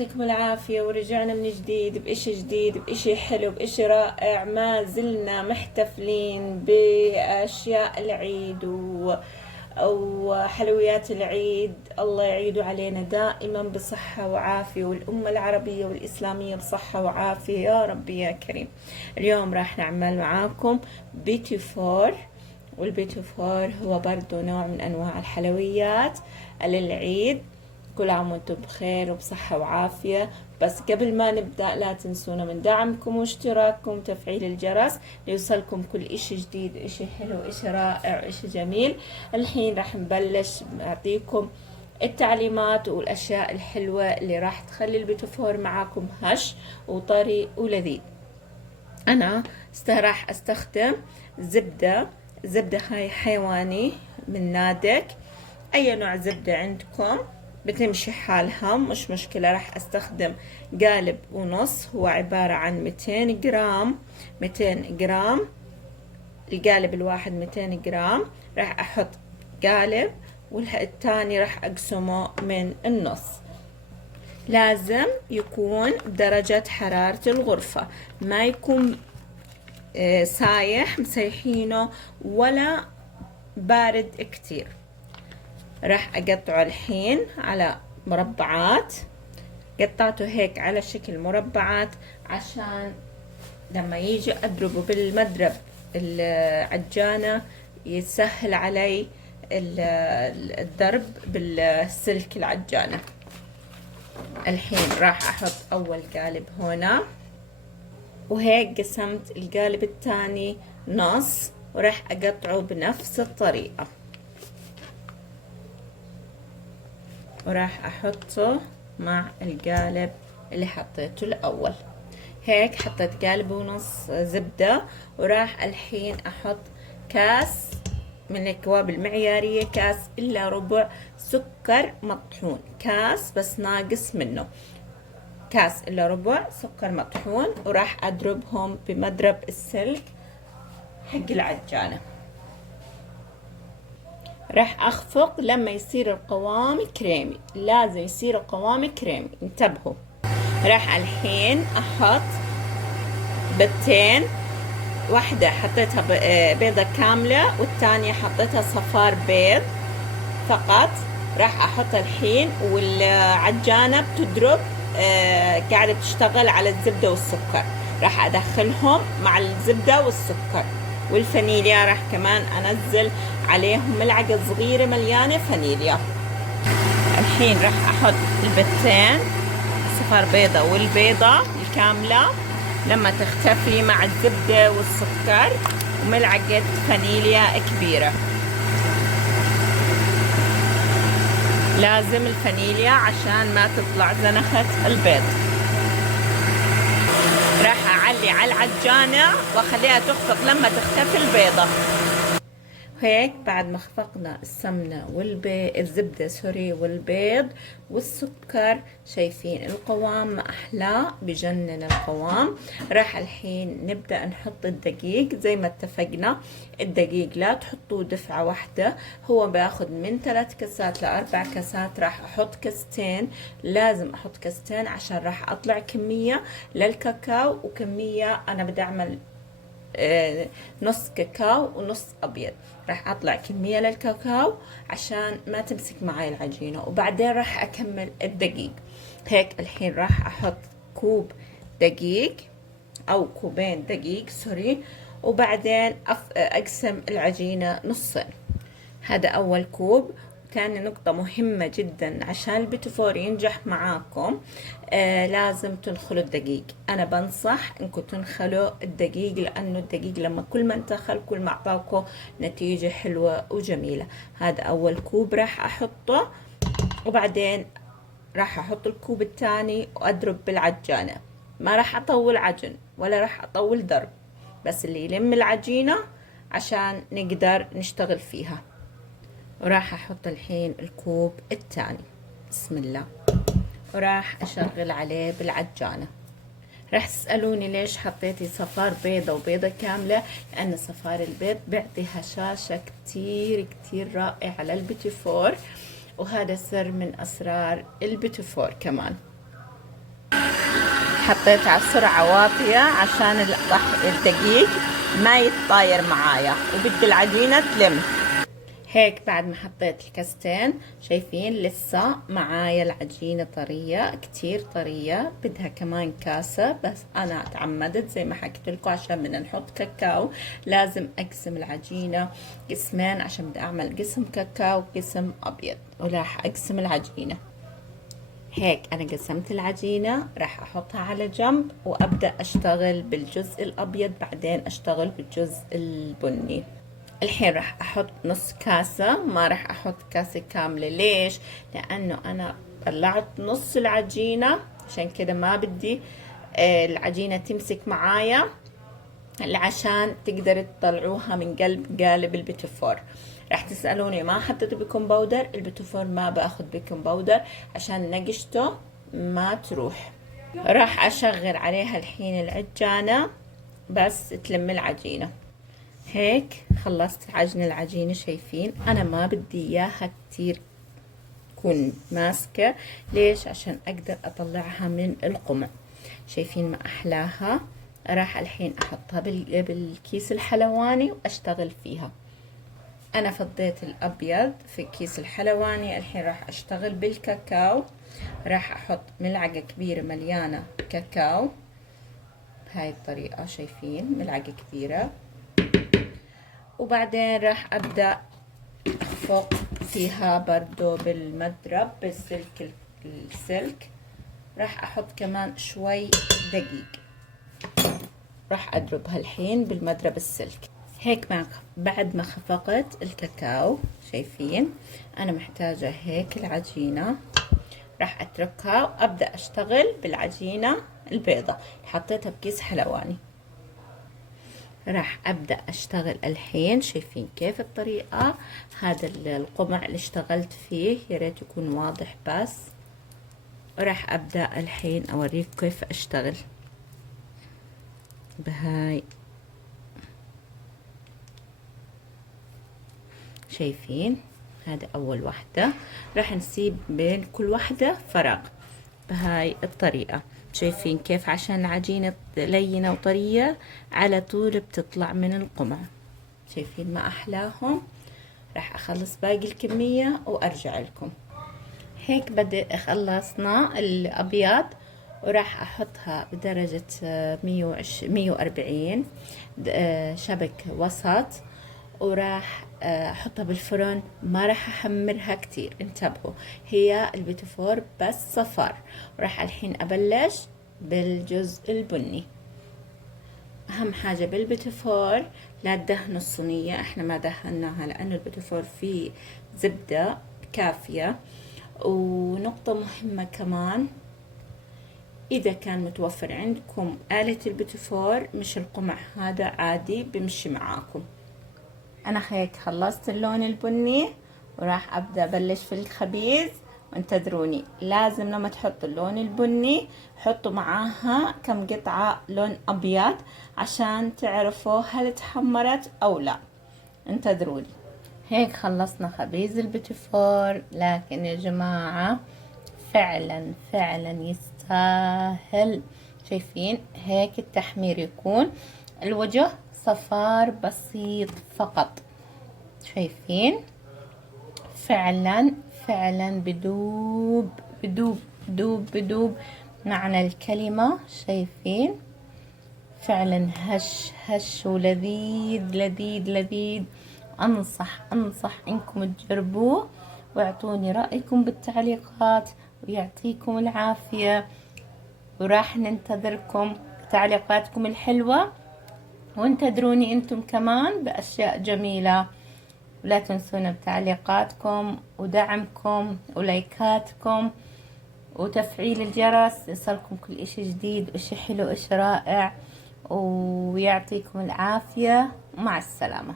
يعطيكم العافية، ورجعنا من جديد بإشي جديد، بإشي حلو، بإشي رائع. ما زلنا محتفلين بأشياء العيد أو حلويات العيد. الله يعيدوا علينا دائما بصحة وعافية، والأمة العربية والإسلامية بصحة وعافية يا ربي يا كريم. اليوم راح نعمل معاكم بيتي فور، والبيتي فور هو برضو نوع من أنواع الحلويات للعيد. كل عام وانتم بخير وبصحة وعافية. بس قبل ما نبدأ لا تنسونا من دعمكم واشتراككم وتفعيل الجرس ليوصلكم كل اشي جديد، اشي حلو، اشي رائع، اشي جميل. الحين راح نبلش اعطيكم التعليمات والاشياء الحلوة اللي راح تخلي البيتفور معاكم هش وطري ولذيذ. انا راح استخدم زبدة هاي حيواني من نادك، اي نوع زبدة عندكم بتمشي حالها مش مشكلة. راح استخدم قالب ونص، هو عبارة عن 200 جرام. 200 جرام، القالب الواحد 200 جرام. راح احط قالب، والتاني راح اقسمه من النص. لازم يكون بدرجة حرارة الغرفة، ما يكون سايح مسيحينه ولا بارد كتير. راح اقطعه الحين على مربعات. قطعته هيك على شكل مربعات عشان لما يجي اضربه بالمضرب العجانة يسهل علي الضرب بالسلك العجانة. الحين راح احط اول قالب هنا، وهيك قسمت القالب الثاني نص، وراح اقطعه بنفس الطريقة، وراح احطه مع القالب اللي حطيته الاول. هيك حطيت قالب ونص زبدة، وراح الحين احط كاس من الاكواب المعيارية، كاس الا ربع سكر مطحون، كاس بس ناقص منه، كاس الا ربع سكر مطحون. وراح اضربهم بمضرب السلك حق العجانة. راح اخفق لما يصير القوام كريمي، لازم يصير القوام كريمي، انتبهوا. راح الحين احط بيضتين، واحدة حطيتها بيضة كاملة، والثانية حطيتها صفار بيض فقط. راح احط الحين، والعجانة بتضرب قاعدة تشتغل على الزبدة والسكر. راح ادخلهم مع الزبدة والسكر والفانيليا. راح كمان انزل عليهم ملعقة صغيرة مليانة فانيليا. الحين راح احط البيضتين صفار بيضة والبيضة الكاملة لما تختفي مع الزبدة والسكر، وملعقة فانيليا كبيرة. لازم الفانيليا عشان ما تطلع زنخة البيض. راح اعلي على العجانة واخليها تخفق لما تختفي البيضة. هيك بعد ما خفقنا السمنة الزبدة والبيض والسكر، شايفين القوام ما أحلاه، بجنن القوام. راح الحين نبدأ نحط الدقيق زي ما اتفقنا. الدقيق لا تحطوه دفعة واحدة، هو باخد من 3 كاسات ل4 كاسات. راح أحط كاستين، لازم أحط كاستين عشان راح أطلع كمية للكاكاو، وكمية أنا بدي أعمل نص كاكاو ونص أبيض. راح أطلع كمية للكاكاو عشان ما تمسك معي العجينة، وبعدين راح أكمل الدقيق. هيك الحين راح أحط كوب دقيق أو كوبين دقيق وبعدين أقسم العجينة نصين. هذا أول كوب. تاني نقطة مهمة جدا عشان البيتفور ينجح معاكم، لازم تنخلوا الدقيق. أنا بنصح إنكم تنخلوا الدقيق، لأنه الدقيق لما كل ما انتخل كل ما أعطاكم نتيجة حلوة وجميلة. هذا أول كوب راح أحطه، وبعدين راح أحط الكوب الثاني وأضرب بالعجانة. ما راح أطول عجن ولا راح أطول ضرب، بس اللي يلم العجينة عشان نقدر نشتغل فيها. وراح احط الحين الكوب الثاني، بسم الله، وراح اشغل عليه بالعجانة. راح تسألوني ليش حطيتي صفار بيضة وبيضة كاملة؟ لأن صفار البيض بيعطي هشاشة كتير كتير رائعة للبيتي فور، وهذا سر من أسرار البيتي فور كمان. حطيت على سرعة واطية عشان الدقيق ما يتطاير معايا، وبدي العجينة تلم. هيك بعد ما حطيت الكاستين شايفين لسه معايا العجينة طرية، كتير طرية، بدها كمان كاسة. بس انا تعمدت زي ما حكيت لكم عشان بدنا نحط كاكاو لازم اقسم العجينة قسمين، عشان بدي اعمل قسم كاكاو وقسم ابيض، وراح اقسم العجينة. هيك انا قسمت العجينة، راح احطها على جنب وابدأ اشتغل بالجزء الابيض، بعدين اشتغل بالجزء البني. الحين راح احط نص كاسة، ما راح احط كاسة كاملة. ليش؟ لانه انا طلعت نص العجينة، عشان كده ما بدي العجينة تمسك معايا، عشان تقدروا تطلعوها من قالب البيتيفور. راح تسألوني ما حطيت بيكنج باودر؟ البيتيفور ما باخذ بيكنج باودر عشان نقشته ما تروح. راح اشغل عليها الحين العجانة بس تلم العجينة. هيك خلصت عجن العجينة. شايفين انا ما بدي اياها كتير تكون ماسكة. ليش؟ عشان اقدر اطلعها من القمع. شايفين ما احلاها. راح الحين احطها بالكيس الحلواني واشتغل فيها. انا فضيت الابيض في كيس الحلواني. الحين راح اشتغل بالكاكاو. راح احط ملعقة كبيرة مليانة كاكاو بهاي الطريقة. شايفين ملعقة كبيرة. وبعدين راح ابدأ اخفق فيها برضو بالمضرب السلك. راح احط كمان شوي دقيق. راح اضربها الحين بالمضرب السلك. هيك بعد ما خفقت الكاكاو شايفين انا محتاجة هيك العجينة. راح اتركها وابدأ اشتغل بالعجينة البيضة. حطيتها بكيس حلواني. راح ابدأ اشتغل الحين. شايفين كيف الطريقة؟ هذا القمع اللي اشتغلت فيه يا ريت يكون واضح. بس راح ابدأ الحين اوريكم كيف اشتغل بهاي. شايفين هذا اول واحدة. راح نسيب بين كل واحدة فراغ بهاي الطريقة. شايفين كيف؟ عشان العجينة لينة وطرية على طول بتطلع من القمع. شايفين ما احلاهم. راح اخلص باقي الكمية وارجع لكم. هيك بدي خلصنا الابيض، وراح احطها بدرجة 140 شبك وسط، وراح احطها بالفرن. ما راح احمرها كتير، انتبهوا، هي البيتيفور بس صفار. وراح الحين ابلش بالجزء البني. اهم حاجة بالبيتيفور لا تدهنوا الصينية. احنا ما دهناها لانه البيتيفور فيه زبدة كافية. ونقطة مهمة كمان، اذا كان متوفر عندكم آلة البيتيفور مش القمع هذا عادي بمشي معاكم. انا هيك خلصت اللون البني، وراح ابدأ بلش في الخبيز. وانتظروني. لازم لما تحطوا اللون البني حطوا معاها كم قطعة لون ابيض عشان تعرفوا هل تحمرت او لا. انتظروني. هيك خلصنا خبيز البيتيفور. لكن يا جماعة فعلا فعلا يستاهل. شايفين هيك التحمير يكون الوجه صفار بسيط فقط. شايفين فعلا فعلا بدوب بدوب بدوب بدوب معنى الكلمة. شايفين فعلا هش هش ولذيذ لذيذ لذيذ. أنصح إنكم تجربوه واعطوني رأيكم بالتعليقات، ويعطيكم العافية. وراح ننتظركم بتعليقاتكم الحلوة، وانتظروني انتم كمان بأشياء جميلة. ولا تنسونا بتعليقاتكم ودعمكم ولايكاتكم وتفعيل الجرس يصلكم كل اشي جديد واشي حلو واشي رائع. ويعطيكم العافية. مع السلامة.